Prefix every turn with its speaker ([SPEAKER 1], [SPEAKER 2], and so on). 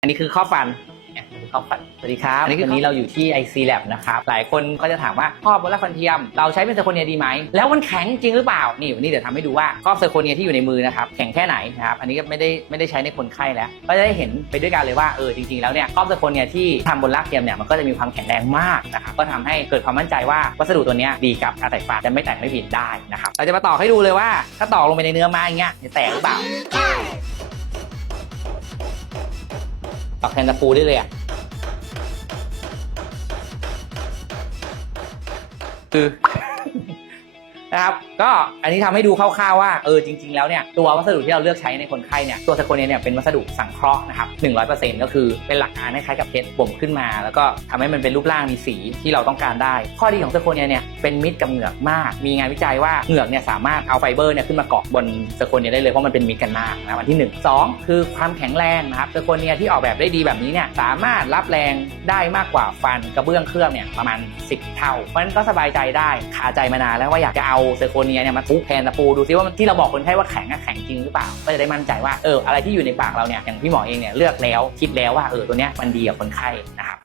[SPEAKER 1] อันนี้คือข้อฟันเนี่ยคือข้อฟันสวัสดีครับ
[SPEAKER 2] อันนี้คือ
[SPEAKER 1] วันนี้เราอยู่ที่ IC Lab นะครับ หลายคนก็จะถามว่าครอบบนรักฟันเทียม เราใช้เป็นเซอร์โคเนียดีไหม แล้วมันแข็งจริงหรือเปล่า นี่วันนี้เดี๋ยวทำให้ดูว่าครอบเซอร์โคเนียที่อยู่ในมือนะครับ แข็งแค่ไหนนะครับ อันนี้ก็ไม่ได้ไม่ได้ใช้ในคนไข้แล้ว ก็จะได้เห็นไปด้วยกันเลยว่าเออจริงๆแล้วเนี่ยครอบเซอร์โคเนียที่ทำบนรักเทียมเนี่ยมันก็จะมีความแข็งแรงมากนะครับ ก็ทำให้เกิดความมั่นใจว่าวัสดุตัวเนี้ยดีกับการใส่ฟันจะไม่แตกไม่บิดได้นะครับ เราจะมาต่อให้ดูเลยว่าถ้าต่อลงไปในเนื้อไม้อย่างเงี้ยจะแตกหรือเปล่า ตักแทนตะปูได้เลยอะคือ นะครับก็อันนี้ทำให้ดูคร่าวๆว่าเออจริง ๆ แล้วเนี่ยตัววัสดุที่เราเลือกใช้ในคนไข้เนี่ยตัวสโคเนียเนี่ยเป็นวัสดุสังเคราะห์นะครับ100%ก็คือเป็นหลักการคล้ายๆกับเพชรบ่มขึ้นมา แล้วก็ทำให้มันเป็นรูปร่างมีสีที่เราต้องการได้ ข้อดีของสโคเนียเนี่ยเป็นมิตรกับเหงือกมาก มีงานวิจัยว่าเหงือกเนี่ยสามารถเอาไฟเบอร์เนี่ยขึ้นมาเกาะบนสโคเนียได้เลยเพราะมันเป็นมิตรกันมากนะวันที่หนึ่งสองคือความแข็งแรงนะครับสโคเนียที่ออกแบบได้ดีแบบนี้เนี่ยสามารถรับแรงได้มากกว่าฟันกระเบื้องเครื่องเนี่ยประมาณ 10 เท่าเพราะฉะนั้นก็สบายใจได้คาใจมานานแล้วว่าอยากจะเอาเซอร์โคเนียเนี่ยมาทุบแทนตะปูดูซิว่ามันที่เราบอกคนไข้ว่าแข็งอะแข็งจริงหรือเปล่า ก็จะได้มั่นใจว่าเอออะไรที่อยู่ในปากเราเนี่ยอย่างพี่หมอเองเนี่ยเลือกแล้วคิดแล้วว่าเออตัวเนี้ยมันดีกับคนไข้นะครับ